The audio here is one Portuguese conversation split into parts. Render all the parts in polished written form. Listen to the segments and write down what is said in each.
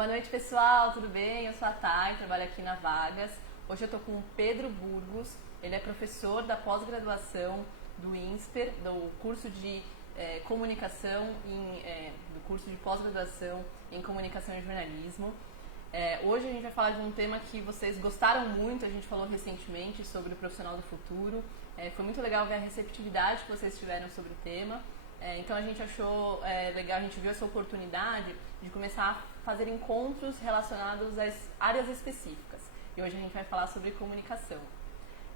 Boa noite, pessoal, tudo bem? Eu sou a Thay, trabalho aqui na Vagas. Hoje eu estou com o Pedro Burgos, ele é professor da pós-graduação do INSPER, do curso de comunicação, do curso de pós-graduação em comunicação e jornalismo. Hoje a gente vai falar de um tema que vocês gostaram muito, a gente falou recentemente sobre o profissional do futuro. Foi muito legal ver a receptividade que vocês tiveram sobre o tema. Então a gente achou legal, a gente viu essa oportunidade de começar a fazer encontros relacionados às áreas específicas. E hoje a gente vai falar sobre comunicação.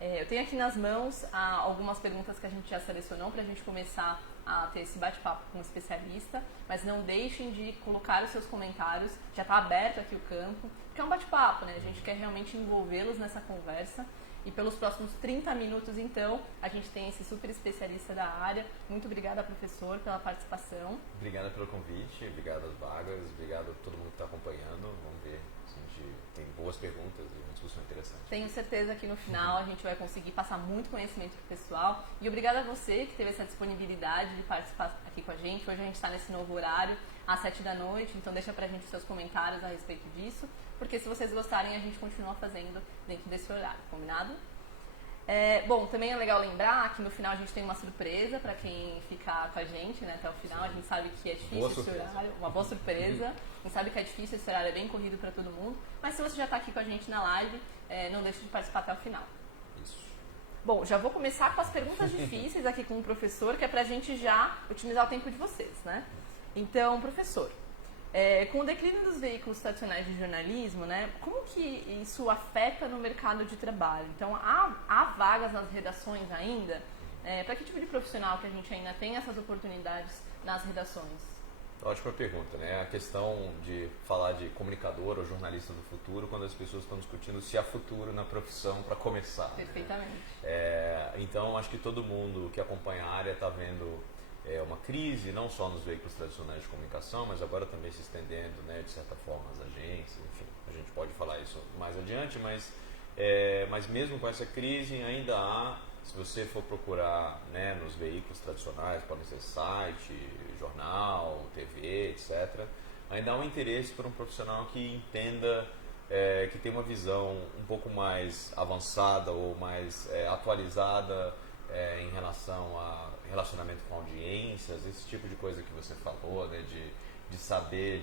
Eu tenho aqui nas mãos algumas perguntas que a gente já selecionou para a gente começar a ter esse bate-papo com um especialista, mas não deixem de colocar os seus comentários, já está aberto aqui o campo, porque é um bate-papo, né? A gente quer realmente envolvê-los nessa conversa. E pelos próximos 30 minutos, então, a gente tem esse super especialista da área. Muito obrigada, professor, pela participação. Obrigado pelo convite, obrigado às vagas, obrigado a todo mundo que está acompanhando. Vamos ver se a gente tem boas perguntas e uma discussão interessante. Tenho certeza que no final a gente vai conseguir passar muito conhecimento para o pessoal. E obrigada a você que teve essa disponibilidade de participar aqui com a gente. Hoje a gente está nesse novo horário, às 7 da noite, então deixa pra gente os seus comentários a respeito disso, porque se vocês gostarem a gente continua fazendo dentro desse horário, combinado? Bom, também é legal lembrar que no final a gente tem uma surpresa para quem ficar com a gente, né, até o final. A gente sabe que é difícil esse horário, uma boa surpresa. A gente sabe que é difícil, esse horário é bem corrido para todo mundo, mas se você já está aqui com a gente na live, não deixe de participar até o final. Isso. Bom, já vou começar com as perguntas difíceis aqui com o professor, que é para a gente já otimizar o tempo de vocês, né? Então, professor, com o declínio dos veículos tradicionais de jornalismo, né, como que isso afeta no mercado de trabalho? Então, há vagas nas redações ainda? Para que tipo de profissional que a gente ainda tem essas oportunidades nas redações? Ótima pergunta, né? A questão de falar de comunicador ou jornalista do futuro, quando as pessoas estão discutindo se há futuro na profissão para começar. Perfeitamente. Né? Então, acho que todo mundo que acompanha a área está vendo uma crise, não só nos veículos tradicionais de comunicação, mas agora também se estendendo, né, de certa forma, às agências, enfim, a gente pode falar isso mais adiante, mas mesmo com essa crise ainda há, se você for procurar, né, nos veículos tradicionais, podem ser site, jornal, TV, etc., ainda há um interesse por um profissional que entenda, que tem uma visão um pouco mais avançada ou mais atualizada em relação a relacionamento com audiências, esse tipo de coisa que você falou, né, de saber,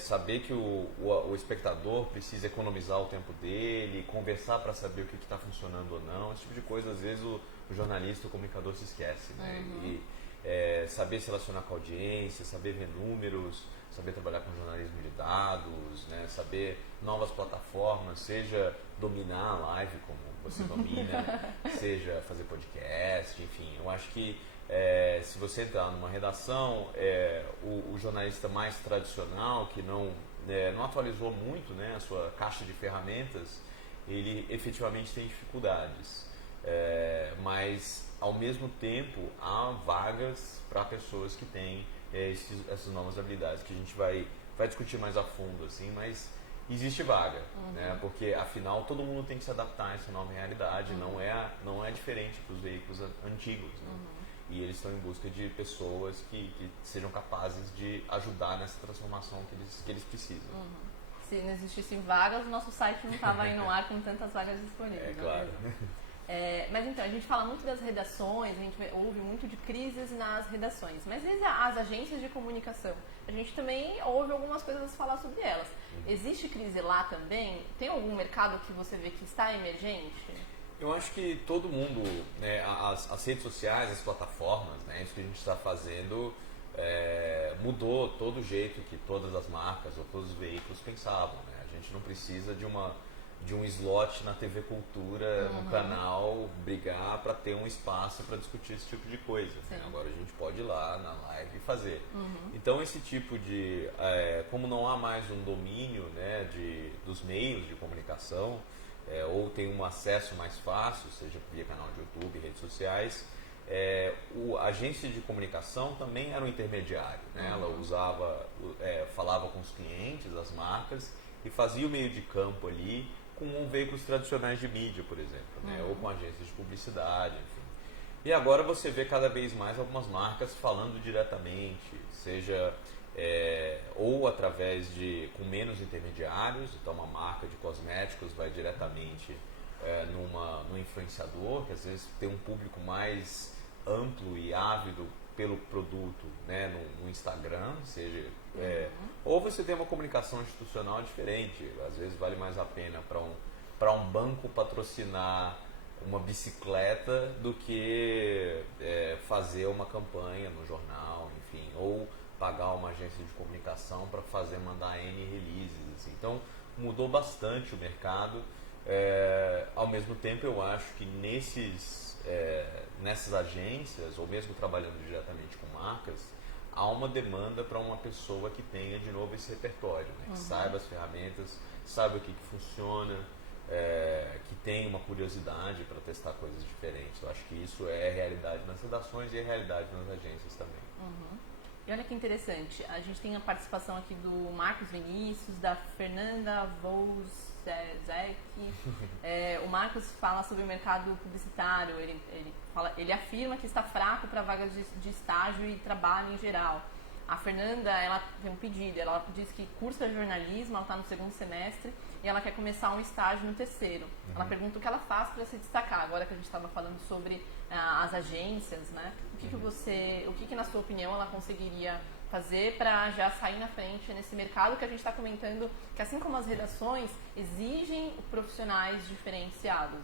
saber que o espectador precisa economizar o tempo dele, conversar para saber o que está funcionando ou não, esse tipo de coisa, às vezes o jornalista, o comunicador se esquece, né? Uhum. E saber se relacionar com a audiência, saber ver números, saber trabalhar com jornalismo de dados, né? Saber novas plataformas, seja dominar a live como você domina, seja fazer podcast, enfim. Eu acho que se você entrar numa redação, o jornalista mais tradicional, que não atualizou muito, né, a sua caixa de ferramentas, ele efetivamente tem dificuldades. Mas, ao mesmo tempo, há vagas para pessoas que têm essas novas habilidades, que a gente vai discutir mais a fundo, assim, mas existe vaga, né? Porque afinal todo mundo tem que se adaptar a essa nova realidade, não é diferente para os veículos antigos, né? E eles estão em busca de pessoas que sejam capazes de ajudar nessa transformação que eles precisam. Se não existissem vagas, o nosso site não estava aí no ar com tantas vagas disponíveis. Claro. Mas então, a gente fala muito das redações, a gente ouve muito de crises nas redações, mas as agências de comunicação, a gente também ouve algumas coisas falar sobre elas. Existe crise lá também? Tem algum mercado que você vê que está emergente? Eu acho que todo mundo, né, as redes sociais, as plataformas, né, isso que a gente está fazendo mudou todo o jeito que todas as marcas ou todos os veículos pensavam, né? A gente não precisa de um slot na TV Cultura, no canal, brigar para ter um espaço para discutir esse tipo de coisa. Né? Agora a gente pode ir lá na live e fazer. Então esse tipo de... como não há mais um domínio, né, dos meios de comunicação, ou tem um acesso mais fácil, seja via canal de YouTube, redes sociais, a agência de comunicação também era um intermediário. Né? Ela falava com os clientes, as marcas, e fazia o meio de campo ali com veículos tradicionais de mídia, por exemplo, né? Ou com agências de publicidade, enfim. E agora você vê cada vez mais algumas marcas falando diretamente, seja ou através com menos intermediários, então uma marca de cosméticos vai diretamente num influenciador, que às vezes tem um público mais amplo e ávido pelo produto, né, no Instagram, ou você tem uma comunicação institucional diferente. Às vezes vale mais a pena para um banco patrocinar uma bicicleta do que fazer uma campanha no jornal, enfim, ou pagar uma agência de comunicação para mandar N releases. Assim. Então mudou bastante o mercado. Ao mesmo tempo, eu acho que nessas agências, ou mesmo trabalhando diretamente com marcas, há uma demanda para uma pessoa que tenha de novo esse repertório, né? Que saiba as ferramentas, saiba o que funciona, que tenha uma curiosidade para testar coisas diferentes. Eu acho que isso é realidade nas redações e é realidade nas agências também. E olha que interessante, a gente tem a participação aqui do Marcos Vinícius, da Fernanda Wolzek. O Marcos fala sobre o mercado publicitário, ele afirma que está fraco para vagas de estágio e trabalho em geral. A Fernanda, ela tem um pedido, ela diz que cursa jornalismo, ela está no 2º semestre e ela quer começar um estágio no 3º. Ela pergunta o que ela faz para se destacar, agora que a gente estava falando sobre as agências, né? O que na sua opinião ela conseguiria fazer para já sair na frente nesse mercado que a gente está comentando, que assim como as redações, exigem profissionais diferenciados.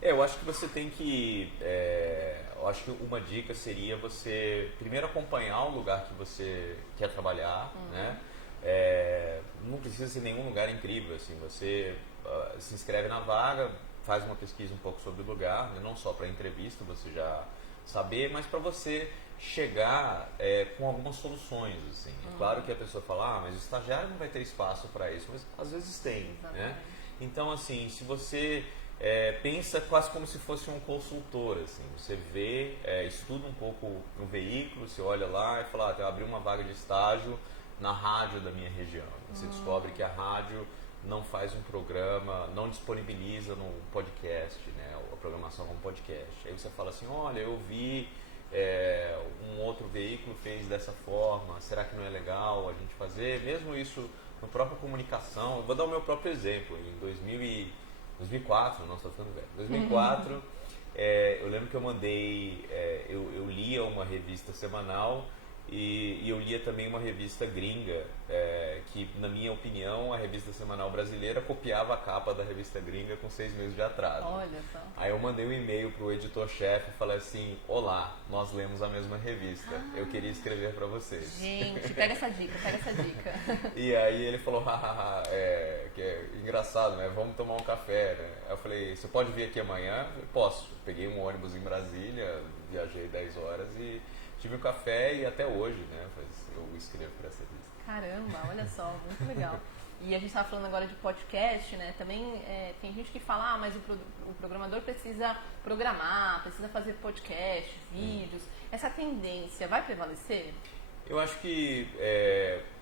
Eu acho que você tem que... eu acho que uma dica seria você primeiro acompanhar o lugar que você quer trabalhar, né? Não precisa ser nenhum lugar incrível, assim, você se inscreve na vaga, faz uma pesquisa um pouco sobre o lugar, né? Não só para entrevista, você já saber, mas para você chegar com algumas soluções, assim. É claro que a pessoa fala, mas o estagiário não vai ter espaço para isso, mas às vezes tem, né? Então, assim, se você pensa quase como se fosse um consultor, assim, você vê, estuda um pouco no veículo, você olha lá e fala, eu abri uma vaga de estágio na rádio da minha região. Você descobre que a rádio não faz um programa, não disponibiliza no podcast, né, a programação como podcast. Aí você fala assim, olha, eu vi um outro veículo fez dessa forma, será que não é legal a gente fazer? Mesmo isso na própria comunicação, eu vou dar o meu próprio exemplo. Em 2004, nossa, estou ficando velho, 2004, eu lembro que eu mandei, eu lia uma revista semanal e eu lia também uma revista gringa, que, na minha opinião, a revista semanal brasileira copiava a capa da revista gringa com 6 meses de atraso. Olha só. Aí eu mandei um e-mail pro editor-chefe e falei assim, olá, nós lemos a mesma revista, eu queria escrever para vocês. Gente, pega essa dica. E aí ele falou, que é engraçado, né? Vamos tomar um café, né? Eu falei, você pode vir aqui amanhã? Eu posso. Peguei um ônibus em Brasília, viajei 10 horas e tive um café e até hoje, né? Eu escrevo para essa revista. Caramba, olha só, muito legal. E a gente estava falando agora de podcast, né? Também tem gente que fala, mas o programador precisa programar, precisa fazer podcast, vídeos. Essa tendência vai prevalecer? Eu acho que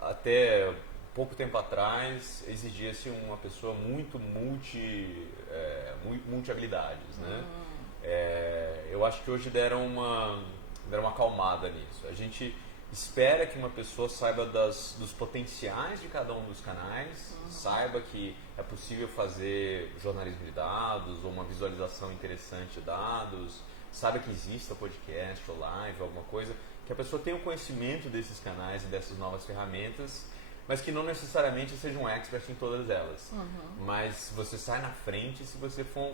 até pouco tempo atrás exigia-se uma pessoa muito multi-habilidades, né? Eu acho que hoje deram uma acalmada nisso. A gente espera que uma pessoa saiba dos potenciais de cada um dos canais, saiba que é possível fazer jornalismo de dados ou uma visualização interessante de dados, saiba que exista podcast ou live, alguma coisa, que a pessoa tenha o conhecimento desses canais e dessas novas ferramentas, mas que não necessariamente seja um expert em todas elas. Mas você sai na frente se você for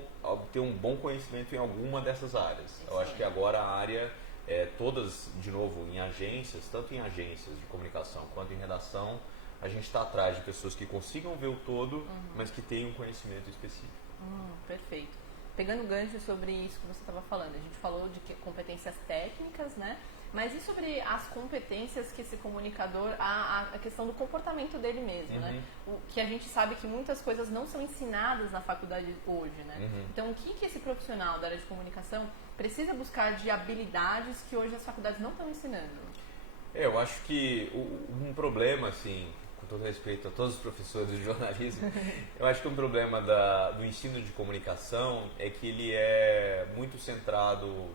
ter um bom conhecimento em alguma dessas áreas. Eu acho que agora a área, todas, de novo, em agências, tanto em agências de comunicação quanto em redação, a gente está atrás de pessoas que consigam ver o todo, mas que tenham um conhecimento específico. Perfeito. Pegando o gancho sobre isso que você estava falando, a gente falou de competências técnicas, né? Mas e sobre as competências que esse comunicador, a questão do comportamento dele mesmo, né? Que a gente sabe que muitas coisas não são ensinadas na faculdade hoje, né? Então, o que esse profissional da área de comunicação precisa buscar de habilidades que hoje as faculdades não estão ensinando? Eu acho que um problema, assim, com todo respeito a todos os professores de jornalismo, eu acho que um problema do ensino de comunicação é que ele é muito centrado,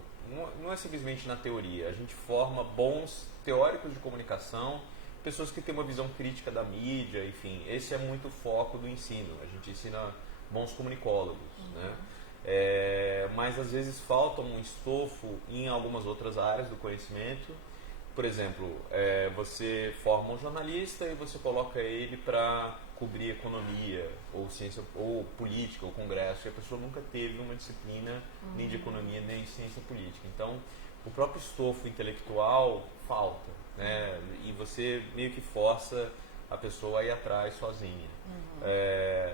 não é simplesmente na teoria. A gente forma bons teóricos de comunicação pessoas que têm uma visão crítica da mídia, enfim, esse é muito o foco do ensino. A gente ensina bons comunicólogos, né? Mas às vezes falta um estofo em algumas outras áreas do conhecimento. Por exemplo, você forma um jornalista e você coloca ele para cobrir economia, ou ciência, ou política, ou congresso, e a pessoa nunca teve uma disciplina nem de economia, nem de ciência política. Então, o próprio estofo intelectual falta, né? E você meio que força a pessoa a ir atrás sozinha.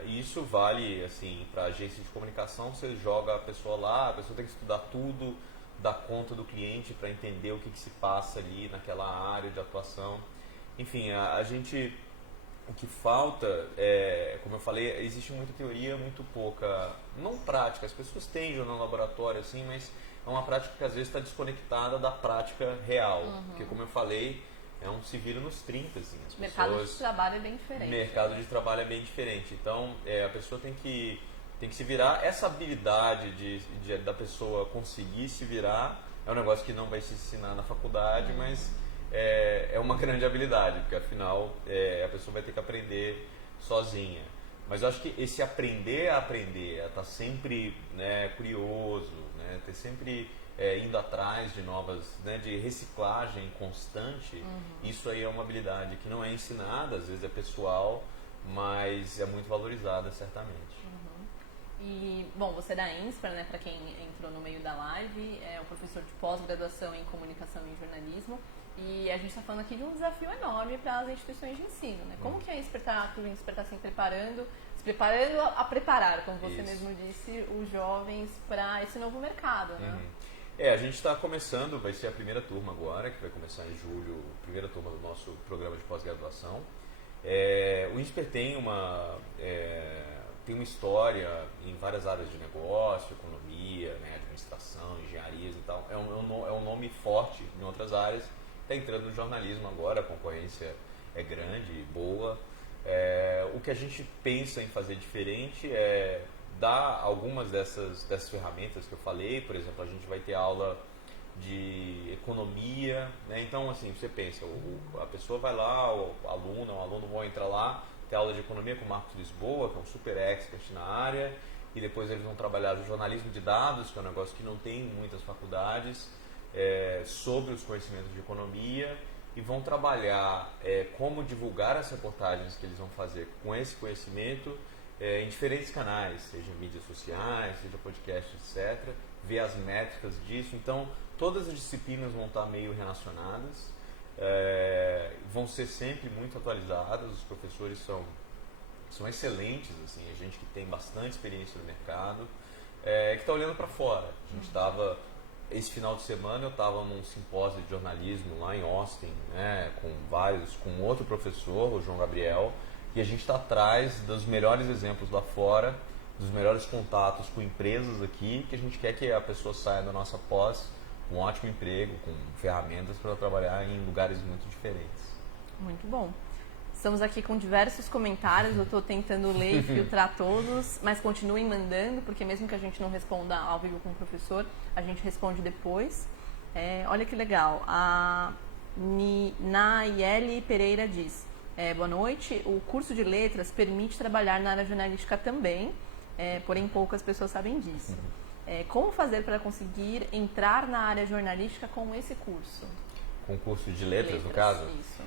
E isso vale, assim, para agência de comunicação, você joga a pessoa lá, a pessoa tem que estudar tudo, dar conta do cliente para entender o que se passa ali naquela área de atuação. Enfim, a gente, o que falta, como eu falei, existe muita teoria, muito pouca, não prática. As pessoas têm jornal laboratório, assim, mas é uma prática que às vezes está desconectada da prática real. Porque, como eu falei, é um se vira nos 30, assim. O mercado de trabalho é bem diferente. O mercado de trabalho é bem diferente. Então, a pessoa tem que se virar. Essa habilidade da pessoa conseguir se virar é um negócio que não vai se ensinar na faculdade, mas é uma grande habilidade, porque afinal a pessoa vai ter que aprender sozinha. Mas eu acho que esse aprender a estar sempre, né, curioso, né, ter sempre indo atrás de novas, né, de reciclagem constante, isso aí é uma habilidade que não é ensinada, às vezes é pessoal, mas é muito valorizada, certamente. E, bom, você é da INSPER, né, para quem entrou no meio da live, é um professor de pós-graduação em comunicação e jornalismo, e a gente está falando aqui de um desafio enorme para as instituições de ensino, né? Como que a INSPER está se preparando a preparar, como você mesmo disse, os jovens para esse novo mercado, né? A gente está começando, vai ser a primeira turma agora, que vai começar em julho, primeira turma do nosso programa de pós-graduação. O INSPER tem uma história em várias áreas de negócio, economia, né, administração, engenharias e tal. É um nome forte em outras áreas. Está entrando no jornalismo agora, a concorrência é grande, boa. O que a gente pensa em fazer diferente é dar algumas dessas ferramentas que eu falei. Por exemplo, a gente vai ter aula de economia, né? Então, assim, você pensa, a pessoa vai lá, o aluno vão entrar lá, ter aula de economia com o Marcos Lisboa, que é um super expert na área, e depois eles vão trabalhar no jornalismo de dados, que é um negócio que não tem em muitas faculdades, sobre os conhecimentos de economia, e vão trabalhar como divulgar as reportagens que eles vão fazer com esse conhecimento em diferentes canais, seja mídias sociais, seja podcast, etc., ver as métricas disso. Então, todas as disciplinas vão estar meio relacionadas, vão ser sempre muito atualizadas. Os professores são excelentes, assim, a gente que tem bastante experiência no mercado, que está olhando para fora. A gente estava, esse final de semana eu estava num simpósio de jornalismo lá em Austin, né, com outro professor, o João Gabriel, e a gente está atrás dos melhores exemplos lá fora, dos melhores contatos com empresas aqui, que a gente quer que a pessoa saia da nossa pós com um ótimo emprego, com ferramentas para trabalhar em lugares muito diferentes. Muito bom. Estamos aqui com diversos comentários, eu estou tentando ler e filtrar todos, mas continuem mandando, porque mesmo que a gente não responda ao vivo com o professor, a gente responde depois. Olha que legal, a Nayeli Pereira diz: boa noite, o curso de letras permite trabalhar na área jornalística também, porém poucas pessoas sabem disso. Como fazer para conseguir entrar na área jornalística com esse curso? Com o curso de letras, no caso? Isso.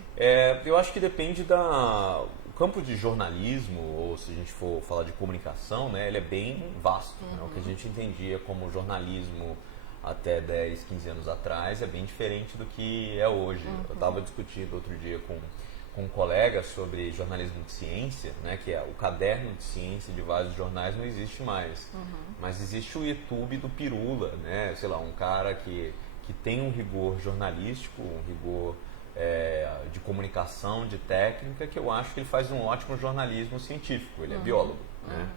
Eu acho que depende o campo de jornalismo, ou se a gente for falar de comunicação, né, ele é bem vasto. Né? O que a gente entendia como jornalismo até 10, 15 anos atrás é bem diferente do que é hoje. Eu estava discutindo outro dia com um colega sobre jornalismo de ciência, né, que é o caderno de ciência de vários jornais não existe mais. Mas existe o YouTube do Pirula, né, sei lá, um cara que tem um rigor jornalístico, um rigor de comunicação, de técnica, que eu acho que ele faz um ótimo jornalismo científico, ele é biólogo. Né?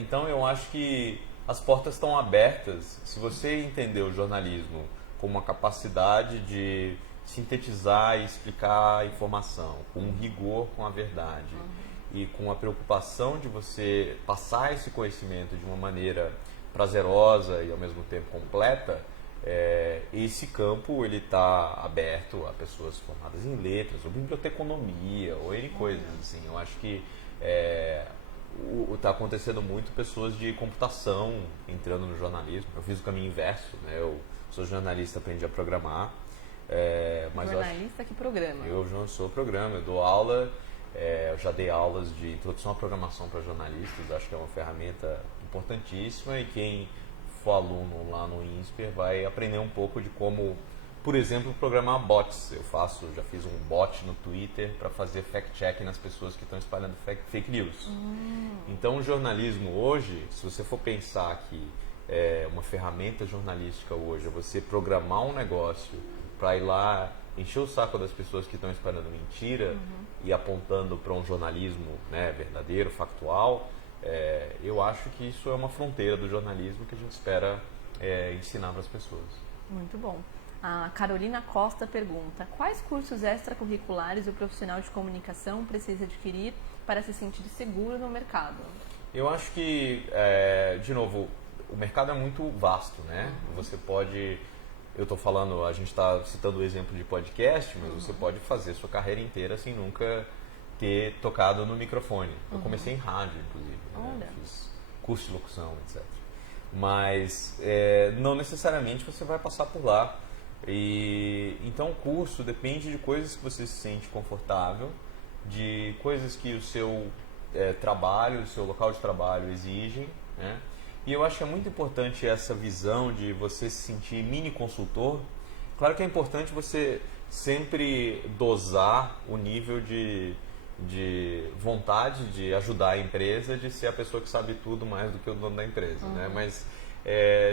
Então eu acho que as portas estão abertas se você entender o jornalismo como uma capacidade de sintetizar e explicar a informação, com um rigor com a verdade e com a preocupação de você passar esse conhecimento de uma maneira prazerosa e ao mesmo tempo completa, esse campo ele está aberto a pessoas formadas em letras, ou biblioteconomia, ou N coisas. Assim. Eu acho que está acontecendo muito pessoas de computação entrando no jornalismo. Eu fiz o caminho inverso, né? Eu sou jornalista, aprendi a programar. Mas jornalista que programa? Eu já sou programa, eu dou aula, eu já dei aulas de introdução à programação para jornalistas, acho que é uma ferramenta importantíssima, e quem for aluno lá no INSPER vai aprender um pouco de como, por exemplo, programar bots. Já fiz um bot no Twitter para fazer fact-check nas pessoas que estão espalhando fake news. Então o jornalismo hoje, se você for pensar que uma ferramenta jornalística hoje é você programar um negócio para ir lá encher o saco das pessoas que estão espalhando mentira e apontando para um jornalismo, né, verdadeiro, factual, eu acho que isso é uma fronteira do jornalismo que a gente espera ensinar para as pessoas. Muito bom. A Carolina Costa pergunta: quais cursos extracurriculares o profissional de comunicação precisa adquirir para se sentir seguro no mercado? Eu acho que, de novo, o mercado é muito vasto, né? Você pode... Eu estou falando, a gente está citando o exemplo de podcast, mas você pode fazer sua carreira inteira sem nunca ter tocado no microfone. Eu comecei em rádio, inclusive. Né? Fiz curso de locução, etc. Mas não necessariamente você vai passar por lá. Então o curso depende de coisas que você se sente confortável, de coisas que o seu trabalho, o seu local de trabalho exigem, né? E eu acho que é muito importante essa visão de você se sentir mini consultor. Claro que é importante você sempre dosar o nível de vontade de ajudar a empresa, de ser a pessoa que sabe tudo mais do que o dono da empresa, né? Mas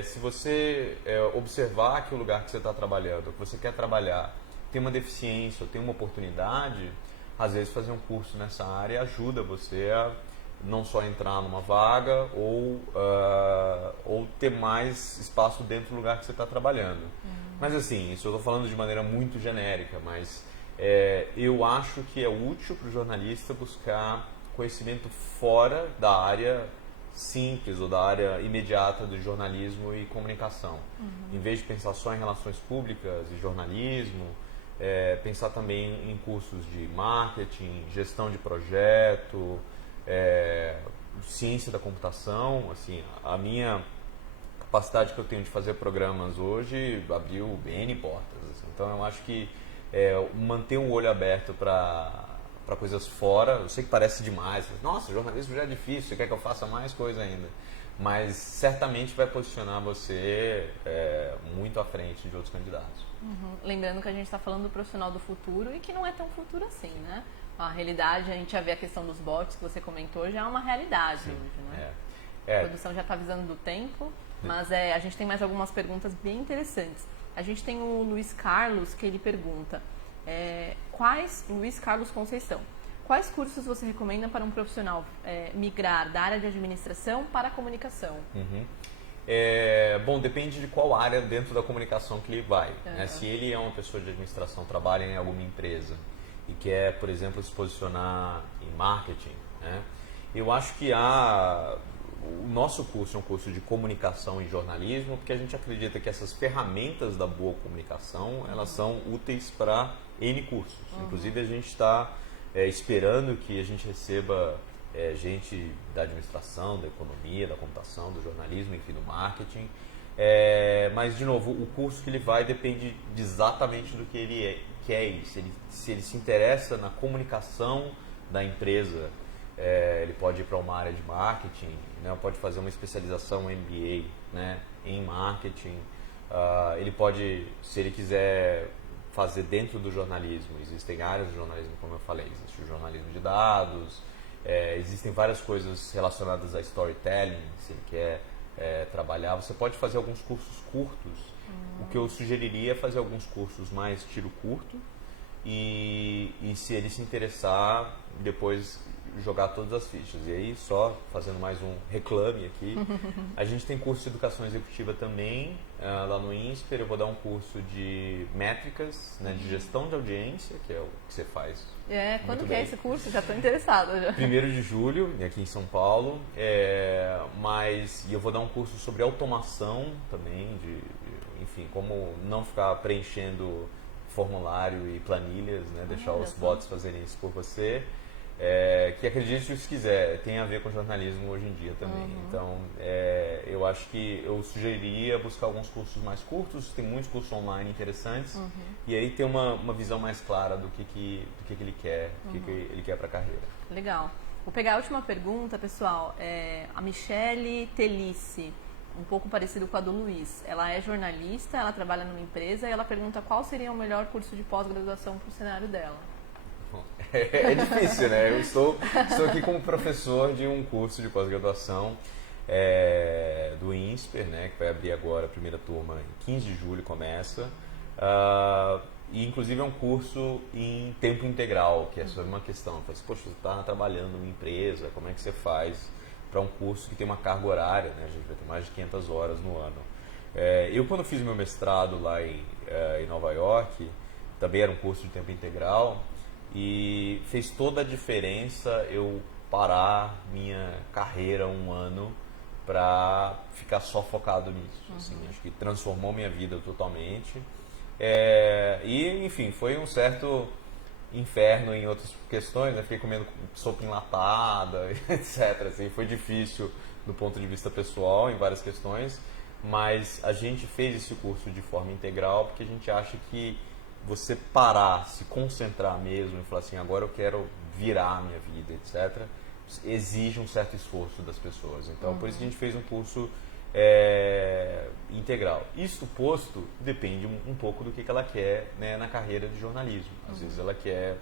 se você observar que o lugar que você está trabalhando, que você quer trabalhar, tem uma deficiência ou tem uma oportunidade, às vezes fazer um curso nessa área ajuda você a não só entrar numa vaga ou ter mais espaço dentro do lugar que você está trabalhando. Mas assim, isso eu estou falando de maneira muito genérica, mas eu acho que é útil para o jornalista buscar conhecimento fora da área simples ou da área imediata do jornalismo e comunicação. Em vez de pensar só em relações públicas e jornalismo, pensar também em cursos de marketing, gestão de projeto, ciência da computação. Assim, a minha capacidade que eu tenho de fazer programas hoje abriu N portas. Assim. Então eu acho que manter um olho aberto para coisas fora, eu sei que parece demais, nossa, jornalismo já é difícil, você quer que eu faça mais coisa ainda, mas certamente vai posicionar você muito à frente de outros candidatos. Lembrando que a gente está falando do profissional do futuro e que não é tão futuro assim, né? A realidade, a gente já vê a questão dos bots que você comentou, já é uma realidade hoje, né? A produção já está avisando do tempo, mas a gente tem mais algumas perguntas bem interessantes. A gente tem o Luiz Carlos, que ele pergunta, Luiz Carlos Conceição, quais cursos você recomenda para um profissional migrar da área de administração para a comunicação? Bom, depende de qual área dentro da comunicação que ele vai. Né? Se ele é uma pessoa de administração, trabalha em alguma empresa e quer, por exemplo, se posicionar em marketing, né? Eu acho que o nosso curso é um curso de comunicação e jornalismo, porque a gente acredita que essas ferramentas da boa comunicação, elas são úteis para N cursos. Inclusive, a gente está esperando que a gente receba gente da administração, da economia, da computação, do jornalismo, enfim, do marketing. Mas, de novo, o curso que ele vai depende exatamente do que ele quer. Se ele se interessa na comunicação da empresa, ele pode ir para uma área de marketing, né? Pode fazer uma especialização MBA, né, em marketing. Ele pode, se ele quiser fazer dentro do jornalismo, existem áreas do jornalismo, como eu falei, existe o jornalismo de dados, existem várias coisas relacionadas a storytelling, se ele quer trabalhar. Você pode fazer alguns cursos curtos. O que eu sugeriria é fazer alguns cursos mais tiro curto e se ele se interessar, depois jogar todas as fichas. E aí, só fazendo mais um reclame aqui, a gente tem curso de educação executiva também, lá no INSPER. Eu vou dar um curso de métricas, né, de gestão de audiência, que é o que você faz. Quando que é esse curso? Já estou interessada. Já. 1º de julho, aqui em São Paulo. E eu vou dar um curso sobre automação também, enfim, como não ficar preenchendo formulário e planilhas, né? Deixar os bots fazerem isso por você. Que acredite se quiser, tem a ver com jornalismo hoje em dia também. Então, eu acho que eu sugeriria buscar alguns cursos mais curtos, tem muitos cursos online interessantes, e aí ter uma visão mais clara do que ele quer, do que ele quer para a carreira. Legal. Vou pegar a última pergunta, pessoal. A Michele Telice, um pouco parecido com a do Luiz. Ela é jornalista, ela trabalha numa empresa e ela pergunta qual seria o melhor curso de pós-graduação para o cenário dela. É difícil, né? Eu estou aqui como professor de um curso de pós-graduação do INSPER, né? Que vai abrir agora a primeira turma em 15 de julho, começa. E inclusive é um curso em tempo integral, que é sobre uma questão. Eu falei assim, poxa, você está trabalhando numa empresa, como é que você faz para um curso que tem uma carga horária, né? A gente vai ter mais de 500 horas no ano. Eu, quando fiz meu mestrado lá em Nova York, também era um curso de tempo integral, e fez toda a diferença eu parar minha carreira um ano para ficar só focado nisso. Assim, acho que transformou minha vida totalmente. E, enfim, foi um certo inferno em outras questões, né? Fiquei comendo sopa enlatada, etc. Assim, foi difícil do ponto de vista pessoal em várias questões, mas a gente fez esse curso de forma integral porque a gente acha que você parar, se concentrar mesmo e falar assim, agora eu quero virar a minha vida, etc., exige um certo esforço das pessoas. Então, por isso que a gente fez um curso integral. Isto posto, depende um pouco do que ela quer, né, na carreira de jornalismo. Às vezes ela quer,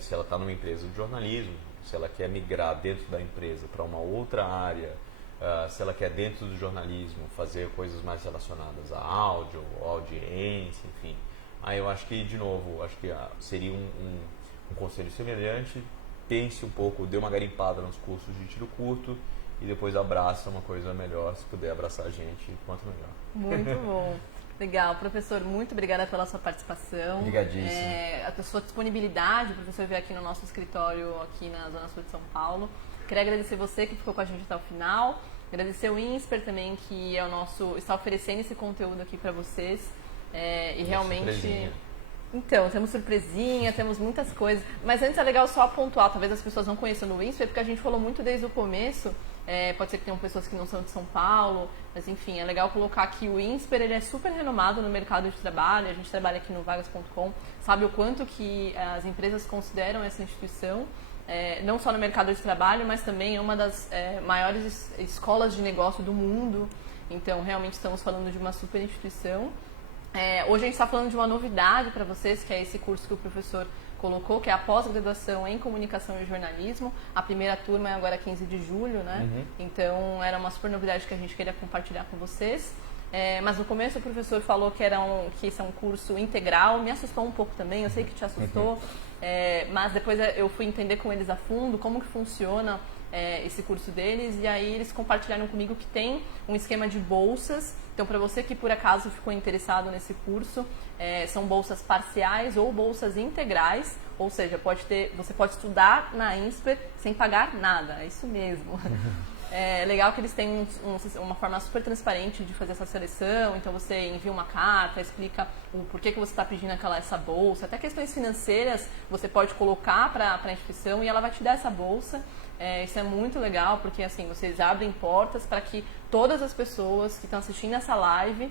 se ela está numa empresa de jornalismo, se ela quer migrar dentro da empresa para uma outra área, se ela quer dentro do jornalismo fazer coisas mais relacionadas a áudio, audiência, enfim. Aí eu acho que, de novo, acho que seria um conselho semelhante. Pense um pouco, dê uma garimpada nos cursos de tiro curto e depois abraça uma coisa melhor, se puder abraçar a gente, quanto melhor. Muito bom. Legal. Professor, muito obrigada pela sua participação. Obrigadíssimo. A sua disponibilidade, o professor veio aqui no nosso escritório, aqui na Zona Sul de São Paulo. Queria agradecer você que ficou com a gente até o final. Agradecer o INSPER também, que é está oferecendo esse conteúdo aqui para vocês. E realmente... Surpresinha. Então, temos surpresinha, temos muitas coisas. Mas antes é legal só pontuar, talvez as pessoas não conheçam o INSPER, porque a gente falou muito desde o começo. Pode ser que tenham pessoas que não são de São Paulo, mas enfim, é legal colocar que o INSPER ele é super renomado no mercado de trabalho. A gente trabalha aqui no vagas.com, sabe o quanto que as empresas consideram essa instituição, não só no mercado de trabalho, mas também é uma das maiores escolas de negócio do mundo. Então, realmente estamos falando de uma super instituição. Hoje a gente está falando de uma novidade para vocês, que é esse curso que o professor colocou, que é a pós-graduação em comunicação e jornalismo. A primeira turma é agora 15 de julho, né? Então era uma super novidade que a gente queria compartilhar com vocês. Mas no começo o professor falou que esse é um curso integral, me assustou um pouco também, eu sei que te assustou, mas depois eu fui entender com eles a fundo como que funciona esse curso deles, e aí eles compartilharam comigo que tem um esquema de bolsas. Então, para você que por acaso ficou interessado nesse curso, são bolsas parciais ou bolsas integrais, ou seja, você pode estudar na INSPER sem pagar nada, é isso mesmo. É legal que eles têm uma forma super transparente de fazer essa seleção, então você envia uma carta, explica o porquê que você está pedindo essa bolsa, até questões financeiras você pode colocar para a instituição e ela vai te dar essa bolsa. Isso é muito legal, porque assim, vocês abrem portas para que todas as pessoas que estão assistindo essa live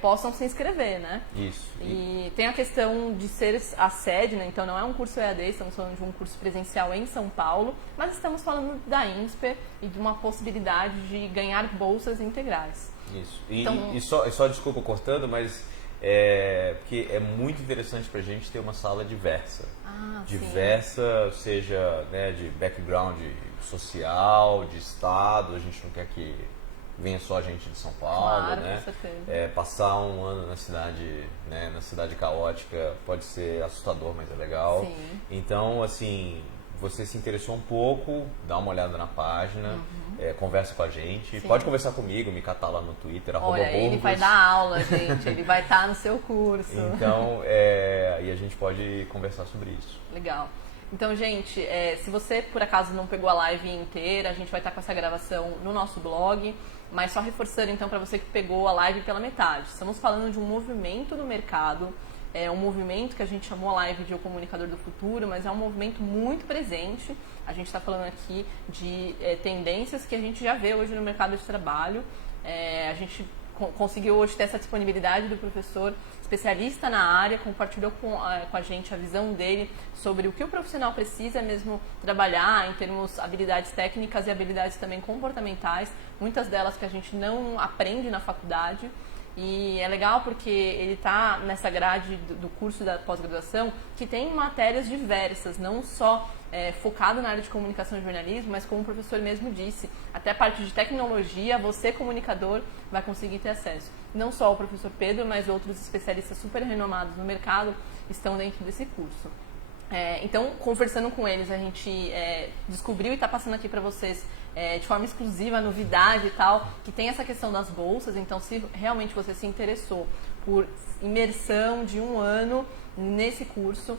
possam se inscrever, né? Isso. E tem a questão de ser a sede, né? Então não é um curso EAD, estamos falando de um curso presencial em São Paulo, mas estamos falando da INSPER e de uma possibilidade de ganhar bolsas integrais. Isso. Então, e só desculpa cortando, mas porque é muito interessante para a gente ter uma sala diversa. Diversa, seja, né, de background social, de estado. A gente não quer que venha só a gente de São Paulo, claro, né? com certeza. Passar um ano na cidade, né, na cidade caótica pode ser assustador, mas é legal. Sim. Então, assim, você se interessou um pouco, dá uma olhada na página, conversa com a gente. Sim. Pode conversar comigo, me catar lá no Twitter, Olha, ele vai dar aula, gente, ele vai estar no seu curso. Então, e a gente pode conversar sobre isso. Legal. Então, gente, se você por acaso não pegou a live inteira, a gente vai estar com essa gravação no nosso blog. mas só reforçando então para você que pegou a live pela metade. Estamos falando de um movimento no mercado, é um movimento que a gente chamou a live de O Comunicador do Futuro, mas é um movimento muito presente. A gente está falando aqui de tendências que a gente já vê hoje no mercado de trabalho. A gente conseguiu hoje ter essa disponibilidade do professor especialista na área, compartilhou com a gente a visão dele sobre o que o profissional precisa mesmo trabalhar em termos de habilidades técnicas e habilidades também comportamentais, muitas delas que a gente não aprende na faculdade. E é legal porque ele está nessa grade do curso da pós-graduação que tem matérias diversas, não só focado na área de comunicação e jornalismo, mas como o professor mesmo disse, até a parte de tecnologia, você comunicador vai conseguir ter acesso. Não só o professor Pedro, mas outros especialistas super renomados no mercado estão dentro desse curso. Então, conversando com eles, a gente descobriu e está passando aqui para vocês de forma exclusiva, novidade e tal, que tem essa questão das bolsas. Então, se realmente você se interessou por imersão de 1 ano nesse curso,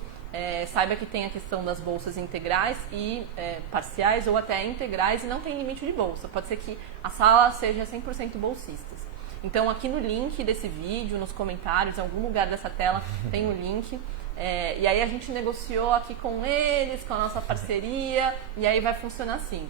saiba que tem a questão das bolsas integrais e parciais ou até integrais e não tem limite de bolsa. Pode ser que a sala seja 100% bolsistas. Então, aqui no link desse vídeo, nos comentários, em algum lugar dessa tela, tem o link. E aí a gente negociou aqui com eles, com a nossa parceria, e aí vai funcionar assim.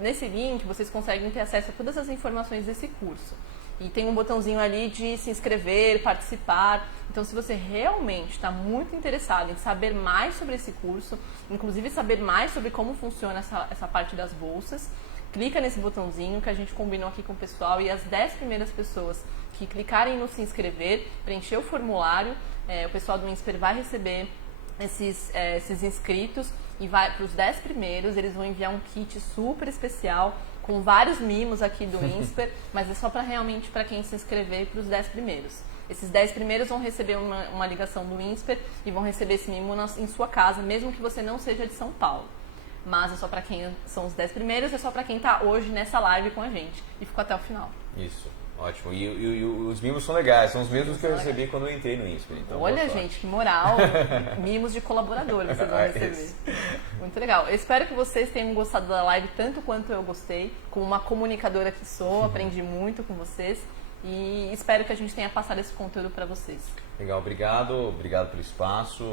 Nesse link vocês conseguem ter acesso a todas as informações desse curso. E tem um botãozinho ali de se inscrever, participar. Então, se você realmente está muito interessado em saber mais sobre esse curso, inclusive saber mais sobre como funciona essa parte das bolsas, clica nesse botãozinho que a gente combinou aqui com o pessoal e as 10 primeiras pessoas que clicarem no se inscrever, preencher o formulário, o pessoal do INSPER vai receber esses inscritos e vai para os 10 primeiros, eles vão enviar um kit super especial com vários mimos aqui do INSPER, mas é só realmente para quem se inscrever para os 10 primeiros. Esses 10 primeiros vão receber uma ligação do INSPER e vão receber esse mimo em sua casa, mesmo que você não seja de São Paulo. Mas é só para quem são os 10 primeiros, é só para quem está hoje nessa live com a gente e ficou até o final. Isso, ótimo. E os mimos são legais, são os mesmos que eu recebi quando eu entrei no INSPER. Então olha, gente, que moral. Mimos de colaborador vocês vão receber. Muito legal. Eu espero que vocês tenham gostado da live tanto quanto eu gostei. Como uma comunicadora que sou, aprendi muito com vocês. E espero que a gente tenha passado esse conteúdo para vocês. Legal, obrigado pelo espaço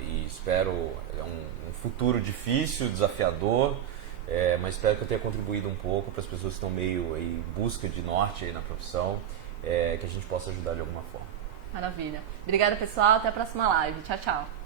e espero um futuro difícil, desafiador, mas espero que eu tenha contribuído um pouco para as pessoas que estão meio em busca de norte aí na profissão, que a gente possa ajudar de alguma forma. Maravilha. Obrigada, pessoal. Até a próxima live. Tchau, tchau.